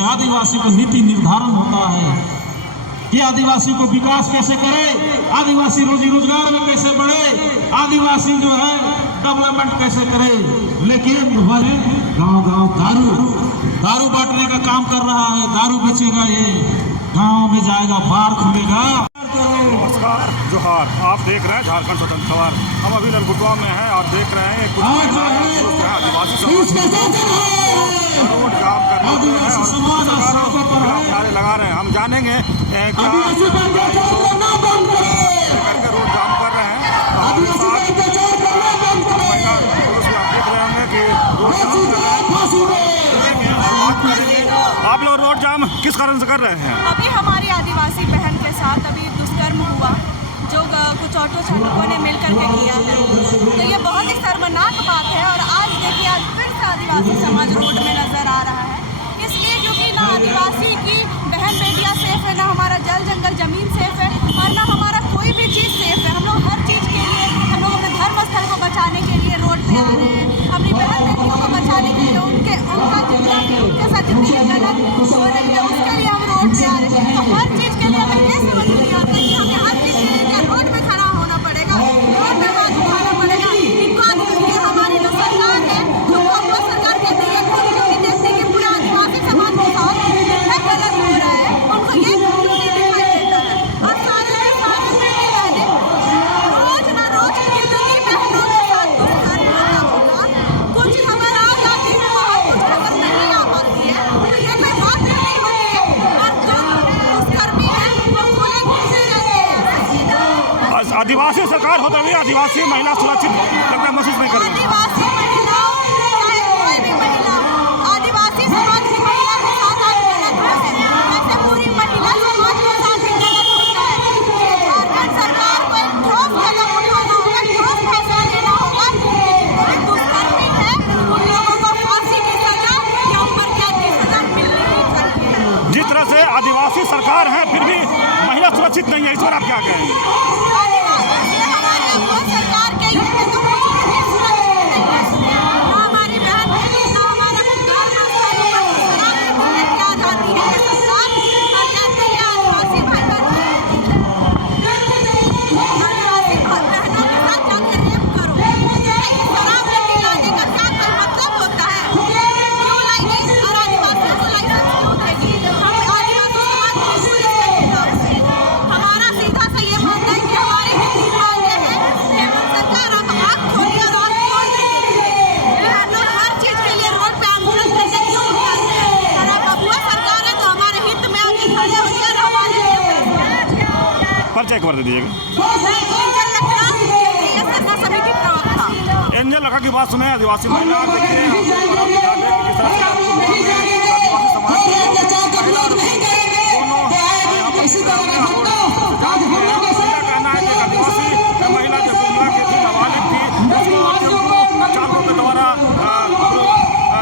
आदिवासी का नीति निर्धारण होता है कि आदिवासी को विकास कैसे करे, आदिवासी रोजी रोजगार में कैसे बढ़े, आदिवासी जो है डेवलपमेंट कैसे करे। लेकिन हमारे गांव-गांव दारू बांटने का काम कर रहा है, दारू बेचेगा, ये गांव में जाएगा, बार खुलेगा। नमस्कार, जोहार। आप देख रहे हैं झारखंड स्वतंत्र खबर। हम अभी ललगुटवा में हैं और देख रहे हैं कुछ आदिवासी रोड जाम कर रहे हैं और नारे लगा रहे हैं। हम जानेंगे क्या करके रोड जाम कर रहे हैं। आप देख रहे होंगे कि रोड जाम कर रहे हैं। बात करेंगे, आप लोग रोड जाम किस कारण से कर रहे हैं? अभी हमारी आदिवासी बहन के साथ अभी दुष्कर्म हुआ, जो कुछ ऑटो चालकों ने मिलकर के किया है। तो ये बहुत ही शर्मनाक बात है। और आज देखिए, आज फिर से आदिवासी समाज रोड में नजर आ रहा है। इसलिए क्योंकि ना आदिवासी की बहन बेटियां सेफ है, ना हमारा जल जंगल जमीन सेफ है, और ना हमारा कोई भी चीज़ सेफ है। हम लोग हर चीज़ के लिए, हम लोग अपने धर्म स्थल को बचाने के लिए रोड पे आ रहे हैं, अपनी बहन बेटियों को बचाने के लिए, उनका जितना भी उनके साथ जितनी गलत हो रही है उसके लिए हम रोड पे आ रहे हैं। तो हर चीज़ के लिए हमें ये समझ नहीं आता कि हमें हर चीज़ के लिए क्या रोड में खड़ा होना पड़ेगा, रोड में हाथ उठाना पड़ेगा। ये हमारी जो सरकार है, जो कांग्रेस सरकार कहती है, क्योंकि देखते हैं कि पूरा आदिवासी समाज के साथ कितना गलत हो रहा है, उनको ये क्यों नहीं दिखाई देता है। और सारे के सारे बेटी बहनें रोज ना रोज कितनी बहनों के साथ दुष्कर्म होता होगा। कुछ खबर आ जाती है, वहाँ कुछ खबर नहीं आ पाती है, तो ये कोई बात नहीं होती है। और जो दुष्कर्मी है वो खुले घूमते रहते हैं। आदिवासी सरकार होते हुए आदिवासी महिला सुरक्षित लगना महसूस नहीं कर रही। आदिवासी महिलाओं, चाहे कोई भी महिला, आदिवासी समाज की महिला के साथ आज गलत है, वैसे पूरी महिला समाज के साथ ही गलत होता है। झारखंड सरकार को एक ठोस कदम उठाना होगा, ठोस फैसला लेना होगा कि जितने दुष्कर्मी हैं उन लोगों को फांसी की सजा या उम्र कैद की सजा मिलनी ही चाहिए। जिस तरह से आदिवासी सरकार है फिर भी महिला सुरक्षित नहीं है, इस पर आप क्या कहेंगे? सरकार के ये तो कुछ भी सुरक्षित नहीं है। ना हमारी बहन बेटी, ना हमारा धर्म स्थलों पर शराब लेके आ जाती है सरकार, और कहती है आदिवासी भाई बहनों के साथ जाके रेप करो। ये शराब लेके लाने का क्या कोई मतलब होता है? क्यों लाएगी और आदिवासियों को लाइसेंस क्यों देगी? हम आदिवासी समाज क्यों इसके खिलाफ है? हमारा सीधा सा ये मानना है कि हमारी हिंदी मांगे हैं, हेमंत सरकार आप आँख खोलिए और आँख खोल दीजिए। हम लोग हर चीज़ के लिए रोड पे एम्बुलेंस करके क्यों उठाते हैं? और आप अबुआ सरकार है तो हमारे हित में आके खड़े होइए और हमारे लिए परिचय कर दे दीजिएगा। समिति प्रवक्ता एंजल लखा की बात सुने। आदिवासी महिला देखिए, किस तरह से आदिवासी समाज के लोग कहना है कि आदिवासी महिला जो गुमला की थी, नाबालिग थी, उसको चालकों के द्वारा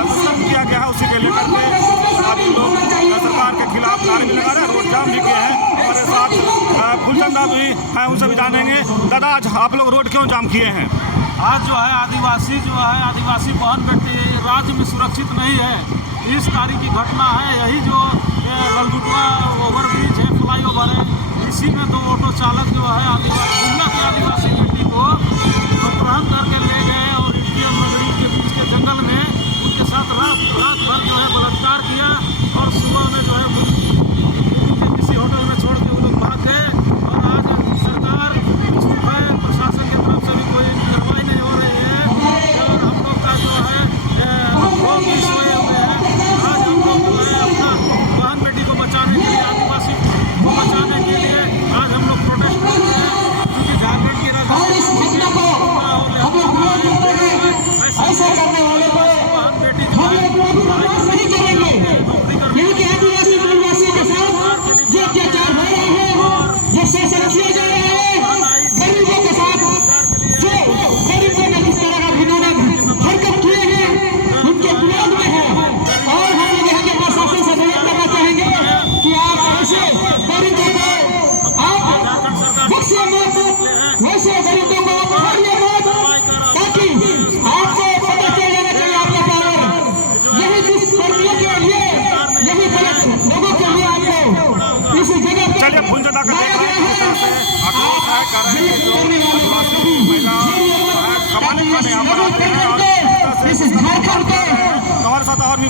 दुष्कर्म किया गया है। उसी के लेकर के आज लोग सरकार के खिलाफ नारे भी लगा रहे हैं, रोड जाम भी किए हैं। हमारे साथ फुलचंदा भी हैं, उनसे भी जानेंगे। दादा, आज आप लोग रोड क्यों जाम किए हैं? आज जो है आदिवासी बहन बेटी राज्य में सुरक्षित नहीं है। इस तारीख की घटना है। यही जो ललगुटवा ओवरब्रिज है, फ्लाईओवर है, इसी में 2 ऑटो चालक जो है आदिवासी बेटी को अपहरण करके ले गए और इंडियन नगरी के बीच के जंगल में उनके साथ रात भर जो है बलात्कार किया। और सुबह में जो है किसी होटल में छोड़ के वो लोग भाग गए। और आज सरकार चुप है, प्रशासन की तरफ से भी कोई कार्रवाई नहीं हो रही है। और हम लोग का जो है लोग भी सोए हुए हैं। आज हम लोग जो है अपना बहन बेटी को बचाने के लिए, आदिवासी को बचाने के लिए आज हम लोग प्रोटेस्ट कर रहे हैं।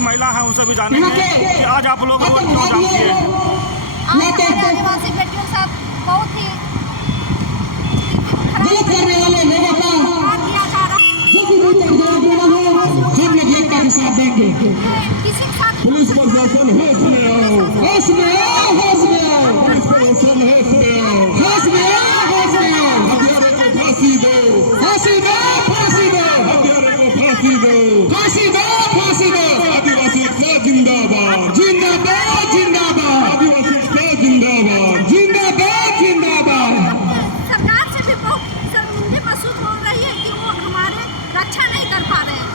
महिला हैं उनसे भी जानेंगे कि आज आप लोग रोड क्यों जाम किए हैं। आदिवासी बेटियों के साथ बहुत ही गलत करने वाले लोगों का किया जा रहा है। हम लोग एक का हिसाब देंगे। किसी के साथ पुलिस प्रशासन होश में आओ, होश में आओ, होश में आओ, पुलिस प्रशासन होश में आओ, होश में आओ, होश में आओ। हत्यारे को फांसी दो, फांसी दो, फांसी दो, हत्यारे को फांसी दो, फांसी दो, फांसी दो। आदिवासी का जिंदाबाद, जिंदाबाद, जिंदाबाद, आदिवासी का जिंदाबाद, जिंदाबाद, जिंदाबाद। सरकार से भी बहुत शर्मिंदगी महसूस हो रही है कि वो हमारे रक्षा नहीं कर पा रहे हैं।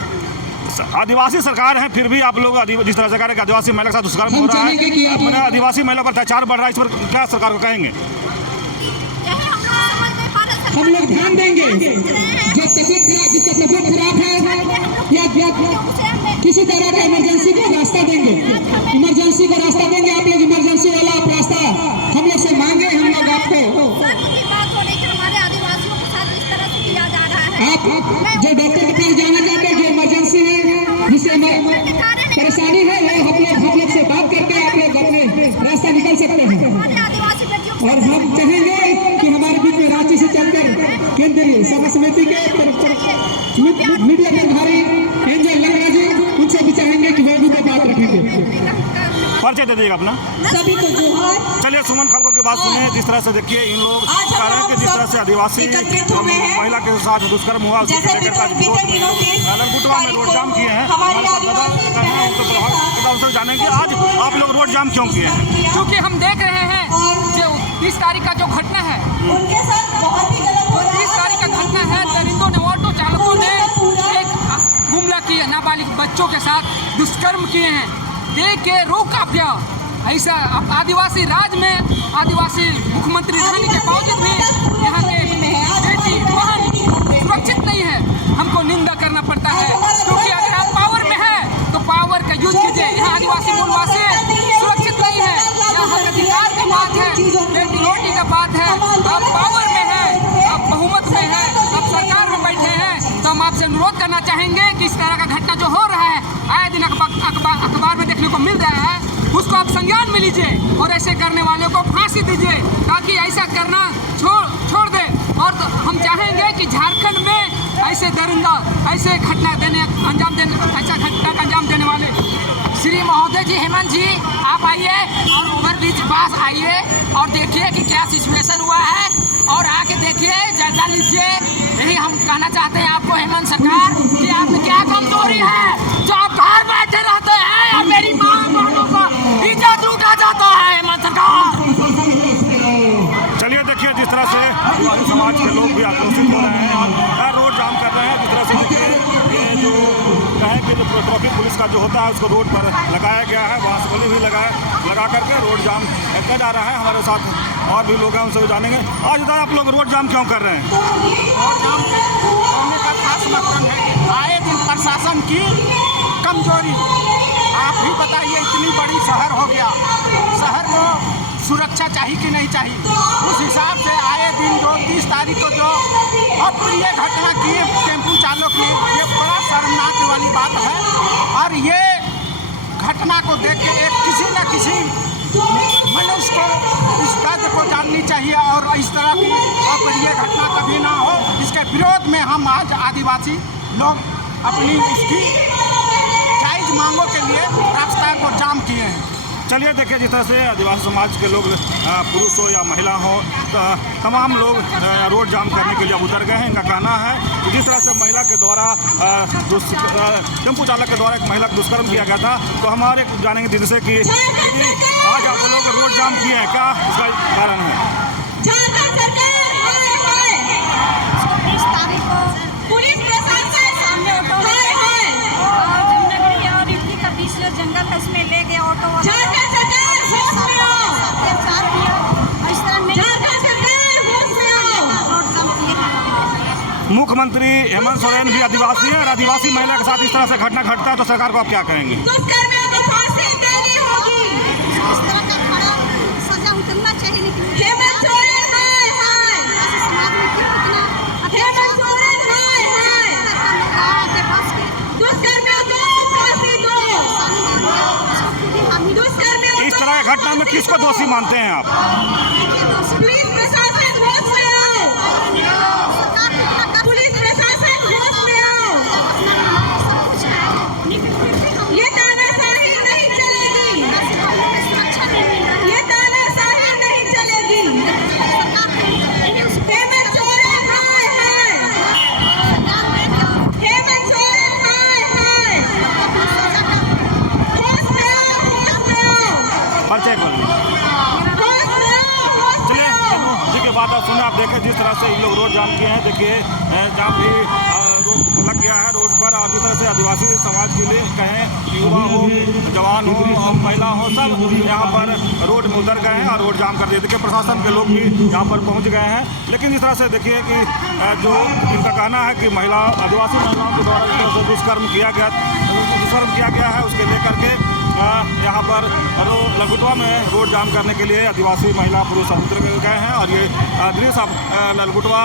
आदिवासी सरकार है फिर भी आप लोग जिस तरह से कह रहे हैं कि आदिवासी महिला के साथ दुष्कर्म हो रहा है, अपने आदिवासी महिला पर अत्याचार बढ़ रहा है, इस पर क्या सरकार को कहेंगे? यही हम लोग समझ नहीं पा रहे। हम लोग ध्यान देंगे जो तबीयत खराब, जिसका तबीयत खराब है या किसी तरह का इमरजेंसी का रास्ता देंगे, इमरजेंसी का रास्ता देंगे। आप लोग इमरजेंसी वाला आप रास्ता हम लोग से मांगे, हम लोग आपको की बात हो रही है कि हमारे आदिवासियों के साथ इस तरह से किया जा रहा है। आप जो डॉक्टर के पास जाना चाहते हैं, जो इमरजेंसी है, जिससे परेशानी है, वो हम लोग से बात करके आप लोग अपने रास्ता निकल सकते हैं। हमारे आदिवासी बेटियों और हम चाहेंगे कि हमारे बीच में रांची से चलकर केंद्रीय सभा समिति के मीडिया प्रभारी एंजल लंगड़ा जी, उनसे भी चाहेंगे कि वो भी बात रखेंगे। परिचय दे दीजिएगा अपना। सभी को जोहार। चलिए सुमन खलको की बात सुनिए। जिस तरह से देखिए इन लोग कह रहे हैं कि जिस तरह से आदिवासी महिला के साथ दुष्कर्म हुआ उसको लेकर आज विरोध में लंगुटवा में रोड जाम किए हैं। उनसे जानेंगे आज आप लोग रोड जाम क्यों किए हैं। क्योंकि हम देख रहे हैं जो 30 तारीख का जो घटना है, उनके साथ बहुत ही गलत हो रहा है। 30 तारीख का घटना है, दरिंदों ने, ऑटो चालकों ने एक हमला किया, नाबालिग बच्चों के साथ दुष्कर्म किए हैं। देख के रोक आप गया। ऐसा अब आदिवासी राज में आदिवासी मुख्यमंत्री रहने के बावजूद भी यहाँ के बेटी बहन सुरक्षित नहीं है। हमको निंदा करना पड़ता है क्योंकि अगर आप पावर में है तो पावर का यूज कीजिए। यहाँ आदिवासी मूलवासी सुरक्षित नहीं है। यहाँ हक अधिकार की बात है, बेटी रोटी का बात है। आप पावर में है, आप बहुमत में है, आप सरकार में बैठे हैं, तो हम आपसे अनुरोध करना चाहेंगे कि इस तरह का घटना जो हो रहा है, आए दिन अखबार में देखने को मिल रहा है, उसको आप संज्ञान में लीजिए और ऐसे करने वालों को फांसी दीजिए ताकि ऐसा करना छोड़ दे। और तो हम चाहेंगे कि झारखंड में ऐसे दरिंदा ऐसे घटना ऐसा घटना का अंजाम देने वाले श्री महोदय जी, हेमंत जी, आप आइए और ओवरब्रिज पास आइए और देखिए कि क्या सिचुएशन हुआ है और आके देखिए, जायजा लीजिए। यही हम कहना चाहते हैं आपको हेमंत सरकार कि आप में क्या कमजोरी है जो आप घर बैठे रहते हैं और मेरी माँ बहनों का इज्जत लूटा जाता है। हेमंत सरकार चलिए देखिए जिस तरह से आदिवासी समाज के लोग भी आक्रोशित हो रहे हैं और रोड जाम कर रहे हैं। जिस तरह से देखिए ये जो कहें कि ट्रैफिक पुलिस का जो होता है उसको रोड पर लगाया गया है, वहाँ से पुलिस भी लगा करके रोड जाम किया जा रहा है। हमारे साथ और भी लोग हैं, उनसे भी जानेंगे। आज इधर आप लोग रोड जाम क्यों कर रहे हैं? रोड जाम होने का खास मतलब है कि आए दिन प्रशासन की कमजोरी। आप ही बताइए, इतनी बड़ी शहर हो गया, शहर को सुरक्षा चाहिए कि नहीं चाहिए? उस हिसाब से आए दिन जो 30 तारीख को जो अप्रिय घटना की टेम्पू चालक ने, ये बड़ा शर्मनाक वाली बात है। और ये घटना को देख के एक किसी न किसी मनुष्य को इस तथ्य को जाननी चाहिए और इस तरह की अप्रिय घटना कभी ना हो। इसके विरोध में हम आज आदिवासी लोग अपनी उसकी जायज़ मांगों के लिए रास्ता को जाम किए हैं। चलिए देखिए जिस तरह से आदिवासी समाज के लोग पुरुष हो या महिला हो, तमाम लोग रोड जाम करने के लिए उतर गए हैं। इनका कहना है कि जिस तरह से महिला के द्वारा टेम्पू चालक के द्वारा एक महिला का दुष्कर्म किया गया था, तो हमारे जानेंगे दीदी से कि आज आप लोग रोड जाम किए हैं, क्या इसका कारण है? 20 तारीख को पुलिस प्रशासन सामने ऑटो और जमनगरी और इटली का बीच जो जंगल है उसमें ले गए ऑटो वाला। मुख्यमंत्री हेमंत सोरेन भी आदिवासी है और आदिवासी महिला के साथ इस तरह से घटना घटता है तो सरकार को आप क्या कहेंगे? इस तरह का बड़ा सजा उतरना चाहिए, लेकिन समाज में क्यों इतना घटना में किसको दोषी मानते हैं आप? पुलिस प्रशासन होश में आओ, पुलिस प्रशासन होश में आओ। ये तानाशाही नहीं चलेगी, ये तानाशाही नहीं चलेगी। हेमंत सोरेन हाय हाय, हेमंत सोरेन हाय हाय। होश में आओ, होश में आओ, परिचय कर लीजिए। होश में आओ, होश चलिए में आओ। जी की बात आप सुने, आप देखें जिस तरह से इन लोग रोड जाम किए हैं। देखिए जाम भी रोड लग गया है रोड पर, और जिस तरह से आदिवासी समाज के लिए कहें युवा हो, जवान हो, महिला हो, सब यहाँ पर रोड में उतर गए हैं और रोड जाम कर दिए। देखिए प्रशासन के लोग भी यहाँ पर पहुँच गए हैं। लेकिन इस तरह से देखिए कि जो इनका कहना है कि आदिवासी महिलाओं के द्वारा जिस तरह से दुष्कर्म किया गया है, उसके लेकर के यहाँ पर ललगुटवा में रोड जाम करने के लिए आदिवासी महिला पुरुष उतर गए हैं। और ये दृश्य आप ललगुटवा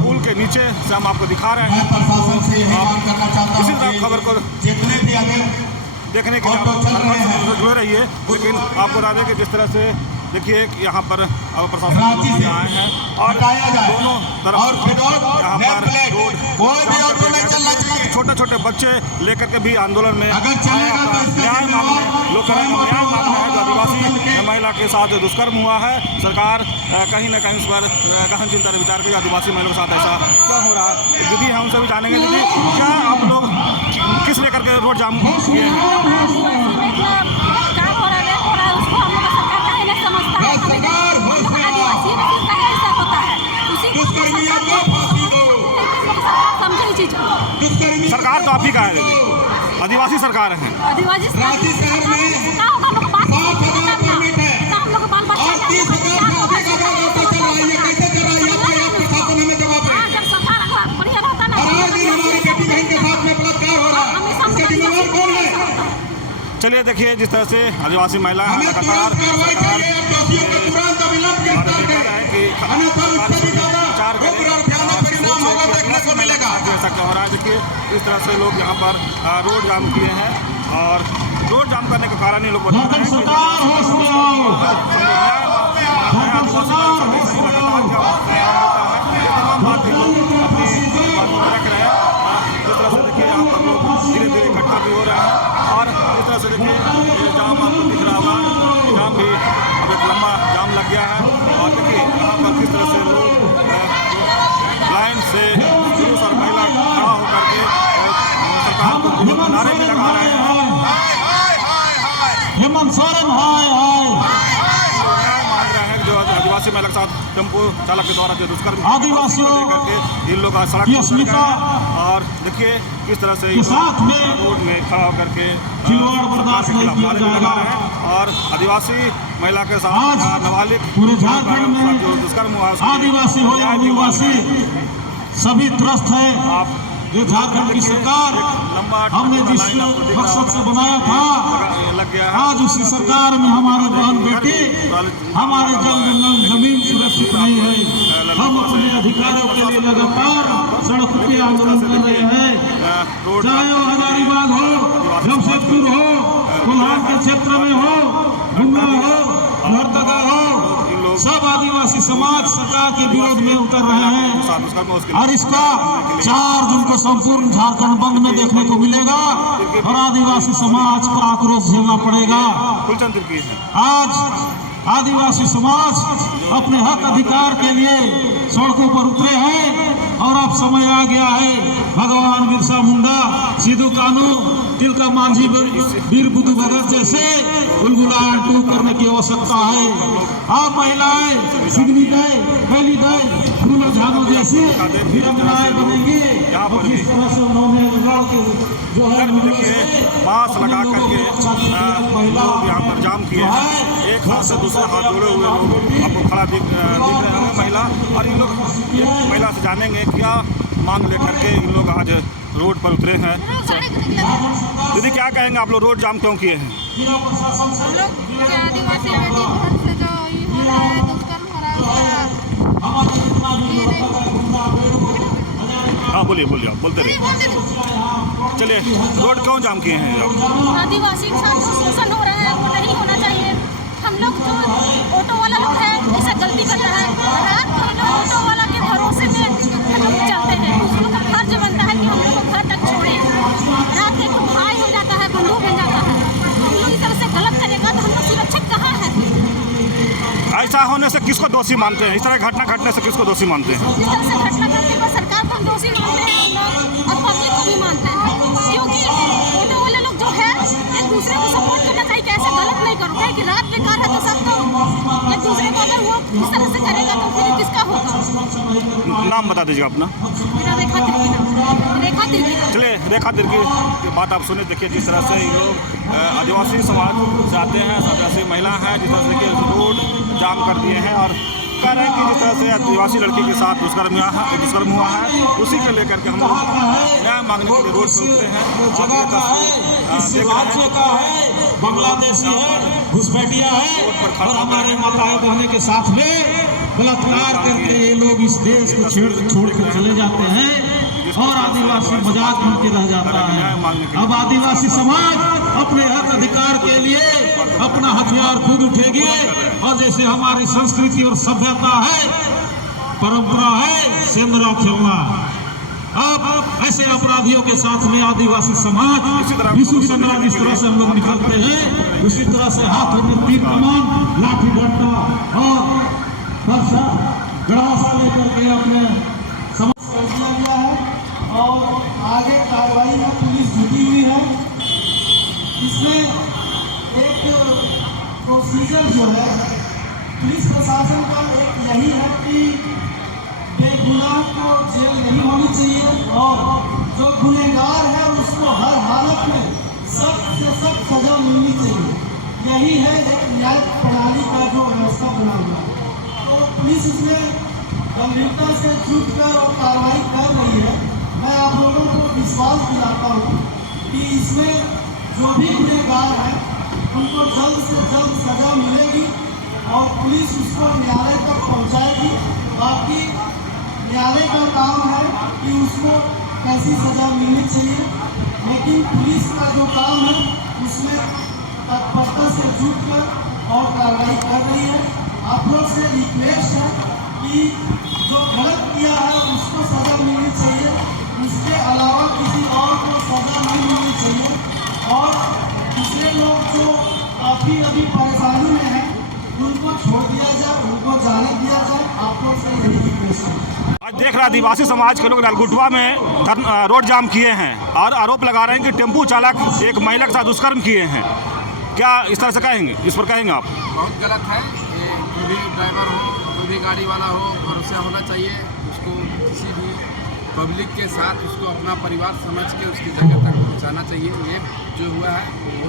पुल के नीचे से हम आपको दिखा रहे हैं। प्रशासन से यही मांग करना चाहता हूं इसी तरह खबर को जितने भी अगर देखने के लिए आप जुड़े रहिए। लेकिन आपको बता दें कि जिस तरह से देखिए यहाँ पर अब प्रशासन के लोग आए हैं और दोनों तरफ यहाँ पर रोड कोई भी ऑटो नहीं चलना चाहिए। छोटे छोटे बच्चे लेकर के भी आंदोलन में अगर चलेगा तो इसके न्याय मांगने, लोग कह रहे हैं न्याय मांगना है। जो आदिवासी महिला के साथ जो दुष्कर्म हुआ है, सरकार कहीं ना कहीं उस पर गहन चिंता विचार करें। आदिवासी महिलाओं के साथ ऐसा क्यों हो रहा है? दीदी हम उनसे भी जानेंगे। दीदी, क्या आप लोग किस लेकर के रोड जाम किए हैं? सरकार तो आप ही का है, आदिवासी सरकार है। आदिवासी रांची शहर में 7,000 परमिट है और 30,000 सभी का ऑटो चल रहा है। ये कैसे चल रहा है? आप प्रशासन हमें जवाब दें। और आज दिन हमारी बेटी बहन के साथ में बलात्कार हो रहा है, इसके जिम्मेदार कौन है? चलिए देखिए जिस तरह से आदिवासी महिला हमें लगातार तुरंत कार्रवाई चाहिए और दोषियों को तुरंत अविलंब गिरफ्तार करें, अन्यथा इससे भी ज्यादा उग्र और भयानक परिणाम होगा देखने को मिलेगा। ऐसा क्या हो रहा है? देखिए इस तरह से लोग यहाँ पर रोड जाम किए हैं और रोड जाम करने का कारण ही लोग बता रहे हैं कि तमाम बातें लोग अपनी बातों में रख रहे हैं। जिस तरह से देखिए यहाँ पर लोग धीरे धीरे इकट्ठा भी हो रहे हैं और इस तरह से देखिए ये जाम आपको दिख रहा होगा, जाम भी अब एक लंबा जाम लग गया है। और देखिए यहाँ पर किस तरह से लोग लाइन से पुरुष और महिला खड़ा होकर के सरकार को नारे भी लगा रहे हैं। हेमंत सोरेन हाय हाय। मांग रहे हैं जो आदिवासी महिला के साथ टेम्पो चालक के द्वारा जो दुष्कर्म आदिवासियों लेकर के इन लोग आज सड़क पर उतर गए हैं। और देखिए किस तरह से साथ में रोड में खड़ा होकर के खिलवाड़ बर्दाश्त नहीं किया नारे भी लगा रहे हैं। और आदिवासी महिला के साथ नाबालिग पूरे झारखंड में जो दुष्कर्म हुआ आदिवासी हो या आदिवासी सभी त्रस्त है। आप जो झारखंड की सरकार हमने जिस मकसद से बनाया था, लग गया है। आज उसी सरकार में हमारे बहन बेटी, हमारे जल जमीन सुरक्षित नहीं है। हम अपने अधिकारों के लिए लगातार सड़कों पे आंदोलन कर रहे हैं, चाहे वो हजारीबाग हो, जमशेदपुर हो, कोल्हान के क्षेत्र में हो, गुमला हो, लोहरदगा हो, सब आदिवासी समाज सरकार के विरोध में उतर रहे हैं। और इसका 4 जून को संपूर्ण झारखंड बंद में देखने को मिलेगा और आदिवासी समाज को आक्रोश झेलना पड़ेगा। आज आदिवासी समाज अपने हक अधिकार के लिए सड़कों पर उतरे हैं और अब समय आ गया है भगवान बिरसा मुंडा, सिद्धू कानू, तिलका मांझी, वीर बुद्धू भगत जैसे बुलबुलान टूट करने की आवश्यकता है। आप महिलाएं सिगनी गए, पहली गए, फूलो झानो जैसे वीरंगनाएं बनेंगे। और जिस तरह से उन्होंने जो है मास्क लगा करके लोग यहाँ पर जाम किए हैं। एक हाथ से दूसरे हाथ जोड़े हुए लोग आपको खड़ा दिख रहे होंगे महिला। और इन लोग एक महिला से जानेंगे क्या मांग लेकर के इन लोग आज रोड पर उतरे हैं। दीदी क्या कहेंगे, आप लोग रोड जाम क्यों किए हैं? हम लोग के आदिवासी बेटी बहन से जो हो रहा है, दुष्कर्म हो रहा है, हाँ बोलिए बोलिए, आप बोलते रहिए। चलिए रोड क्यों जाम किए हैं आप? आदिवासी के साथ जो शोषण हो रहा है वो नहीं होना चाहिए। ऐसा होने से किसको दोषी मानते हैं? इस तरह की घटना घटने से किसको दोषी मानते हैं? जिस तरह से घटना घटने पर सरकार को हम दोषी मानते हैं हम लोग, और पब्लिक को भी मानते हैं, क्योंकि ऑटो वाले लोग जो है एक दूसरे को सपोर्ट करना चाहिए कि ऐसा गलत नहीं करो, कि रात बेकार है तो सब तो एक दूसरे को अगर वो इस तरह से करेगा तो फिर किसका होगा? नाम बता दीजिए अपना। मेरा रेखा तिर्की। चलिए रेखा तिर्की की बात आप सुने। देखिए जिस तरह से ये लोग आदिवासी समाज से आते हैं, आदिवासी महिला हैं, जिस तरह से देखिए रोड जाम कर दिए हैं और कह रहे हैं कि जिस तरह से आदिवासी लड़की के साथ दुष्कर्म हुआ है, उसी को लेकर के हम लोग न्याय मांगने के लिए रोड पर उतरे हैं। राज्य का है, बांग्लादेशी है, घुसपैठिया है और हमारे माताएं बहने के साथ में बलात्कार करके ये लोग इस देश को छोड़ कर चले जाते हैं और आदिवासी मजाक बन के रह जाता है। अब आदिवासी समाज अपने हक अधिकार के लिए अपना हथियार खुद उठेगी और जैसे हमारी संस्कृति और सभ्यता है, परंपरा है, सेंदरा खेलना। अब ऐसे अपराधियों के साथ में आदिवासी समाज विश्व संग्राम जिस तरह से हम लोग निकलते हैं, उसी तरह से हाथों में तीर कमान, लाठी डंडा और बरसा गड़ासा लेकर के अपने समझ कर दिया गया है और आगे कार्रवाई में पुलिस जुटी हुई है। इसमें एक प्रोसीजर जो है पुलिस प्रशासन का एक यही है कि बेगुनाह को जेल नहीं होनी चाहिए और जो गुनहगार है उसको हर हालत में सख्त से सख्त सजा मिलनी चाहिए। यही है एक न्याय प्रणाली का जो व्यवस्था बना हुआ है। तो पुलिस इसमें गंभीरता से जुट कर और कार्रवाई कर रही है। मैं आप लोगों को विश्वास दिलाता हूँ कि इसमें जो भी गुनहगार हैं उनको जल्द से जल्द सजा मिलेगी और पुलिस उसको न्यायालय तक पहुँचाएगी। बाकी न्यायालय का काम है कि उसको कैसी सजा मिलनी चाहिए, लेकिन पुलिस का जो काम है उसमें तत्परता से जुट कर और कार्रवाई कर रही है। आप लोग से रिक्वेस्ट है कि जो गलत किया है उसको सजा मिलनी चाहिए, उसके अलावा किसी और को सजा नहीं मिलनी चाहिए और दूसरे लोग जो काफ़ी अभी परेशानी में हैं उनको छोड़ दिया जाए, उनको जाने दिया जाए। आप लोग से यही रिक्वेस्ट है। आज देख रहा आदिवासी समाज के लोग लालगुटवा में रोड जाम किए हैं और आरोप लगा रहे हैं कि टेम्पू चालक एक महिला के साथ दुष्कर्म किए हैं। क्या इस तरह से कहेंगे, इस पर कहेंगे आप? बहुत गलत है। कोई भी ड्राइवर हो, कोई भी गाड़ी वाला हो, भरोसा होना चाहिए उसको। किसी भी पब्लिक के साथ उसको अपना परिवार समझ के उसकी जगह तक पहुंचाना चाहिए। ये जो हुआ है वो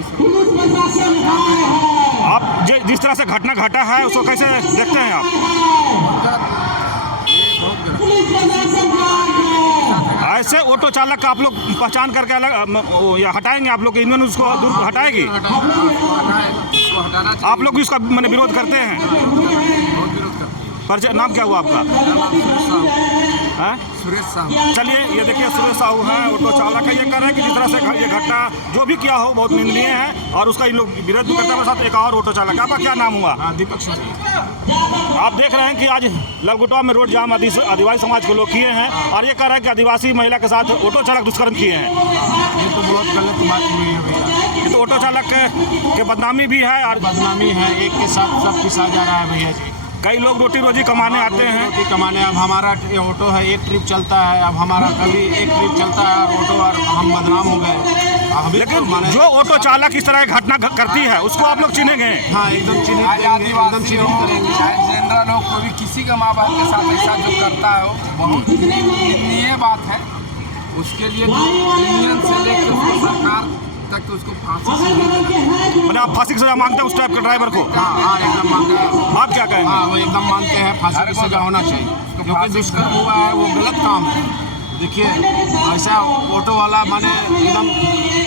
आप जिस तरह से घटना घटा है उसको कैसे देखते हैं आप? ऐसे ऑटो चालक का आप लोग पहचान करके अलग या हटाएंगे? आप लोग यूनियन उसको दूर हटाएगी? आप लोग भी उसका मैंने विरोध करते हैं? परिचय नाम क्या हुआ आपका? सुरेश साहू। चलिए ये देखिए सुरेश साहू है, ऑटो चालक है। ये कह रहे हैं कि जिस तरह से ये घटना जो भी किया हो बहुत निंदनीय है और उसका इन लोग विरोध भी करते हैं। साथ एक और ऑटो चालक, आपका क्या नाम हुआ? दीपक सिंह। आप देख रहे हैं कि आज लालगुटवा में रोड जाम आदिवासी समाज के लोग किए हैं और ये कह रहे हैं कि आदिवासी महिला के साथ ऑटो चालक दुष्कर्म किए हैं। ये तो बहुत गलत बात हुई है भैया। ये तो ऑटो चालक के बदनामी भी है और बदनामी है, एक के साथ सब पिसा जा रहा है भैया जी। कई लोग रोटी रोजी कमाने आते हैं। रोटी कमाने, अब हमारा ऑटो है, एक ट्रिप चलता है, अब हमारा कभी एक ट्रिप चलता है और ऑटो और हम बदनाम हो गए। लेकिन जो ऑटो चालक इस तरह की घटना करती है उसको आप लोग चिन्हेंगे? हाँ एकदम चिन्हित करेंगे, एकदम चिन्हित करेंगे। चाहे जनरल हो, कोई भी किसी का माँ बाप के साथ ऐसा जो करता है वो बहुत निंदनीय बात है। उसके लिए यूनियन से लेकर उसको सरकार तक उसको फांसी से मैंने आप फांसी की सजा मांगते हैं उस टाइप के ड्राइवर को? हाँ एकदम मानते हैं। आप क्या कहेंगे? हाँ वो एकदम मानते हैं, फांसी की सजा होना चाहिए क्योंकि दुष्कर्म हुआ है वो गलत काम है। देखिए ऐसा ऑटो वाला माने एकदम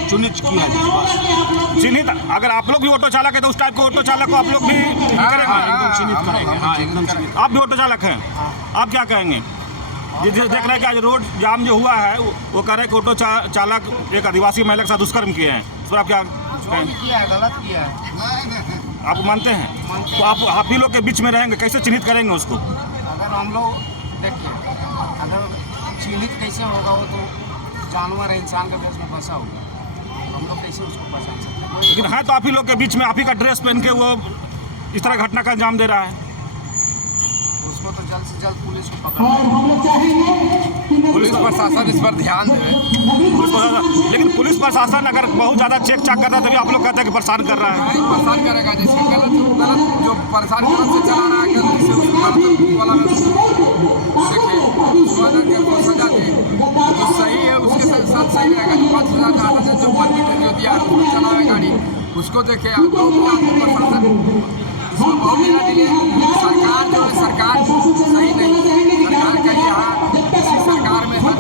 चिन्हित किया जाए। चिन्हित अगर आप लोग भी ऑटो चालक है तो उस टाइप के ऑटो चालक को आप लोग भी करेंगे? एकदम चिन्हित करेंगे। हाँ एकदम चिन्हित। आप भी ऑटो चालक हैं, आप क्या कहेंगे? जिस देख रहे हैं कि आज रोड जाम जो हुआ है वो कह रहे हैं कि ऑटो चालक एक आदिवासी महिला के साथ दुष्कर्म किए हैं। उस पर आप क्या कहेंगे? किया है, गलत किया है। आप मानते हैं? तो आप ही लोग के बीच में रहेंगे, कैसे चिन्हित करेंगे उसको? अगर हम लोग देखिए, अगर चिन्हित कैसे होगा, वो तो जानवर है, इंसान के भेष में फंसा होगा, हम लोग कैसे उसको पहचान सकते हैं? लेकिन है तो आप ही लोग के बीच में, आप ही का ड्रेस पहन के वो इस तरह घटना का अंजाम दे रहा है। उसको तो जल्द से जल्द पुलिस को पकड़, पुलिस प्रशासन इस पर ध्यान दे। लेकिन पुलिस प्रशासन अगर बहुत ज़्यादा चेक चाक करता है तभी आप लोग कहते हैं कि परेशान कर रहा है। नहीं परेशान करेगा, जिसको गलत जो परेशान गलत से चला रहा है, गलती से उसको गलत वाला में देखिए को सजा दे जो सही है उसके साथ सही रहेगा। जो 5,000 8,000 जो परमिट जो दिया है उसको चलावे गाड़ी, उसको देखे प्रशासन इसको बहुत देना चाहिए। सरकार जो है सरकार सही नहीं, सरकार का यहाँ किसी सरकार में हर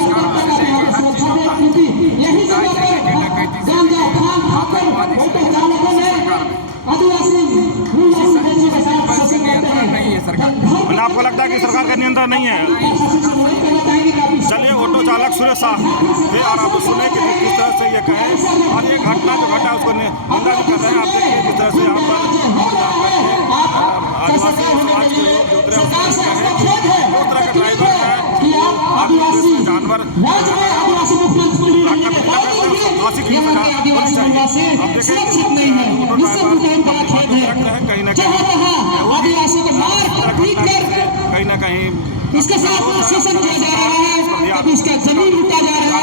सरकार से लेके हर चीज़ होता है, सुविधाएं से लेके डकैती से लेके आतंकवादी से लेके सरकार में किसी नियंत्रण नहीं है सरकार। मतलब आपको लगता है कि सरकार का नियंत्रण नहीं है? चलिए ऑटो चालक सुरेश साहब थे और आप सुने कि किस तरह से ये कहे और ये घटना जो घटा उसको निंदा भी कर रहे हैं। आप देखिए किस तरह से यहाँ पर आदिवासी समाज के लोग जो उतरे उस तरह का ड्राइवर है वो जानवर फांसी की सजा होनी चाहिए। अब देखें ऑटो ड्राइवर कहीं ना कहीं इसके साथ में शोषण किया जा रहा है, अब इसका जमीन लूटा जा रहा है।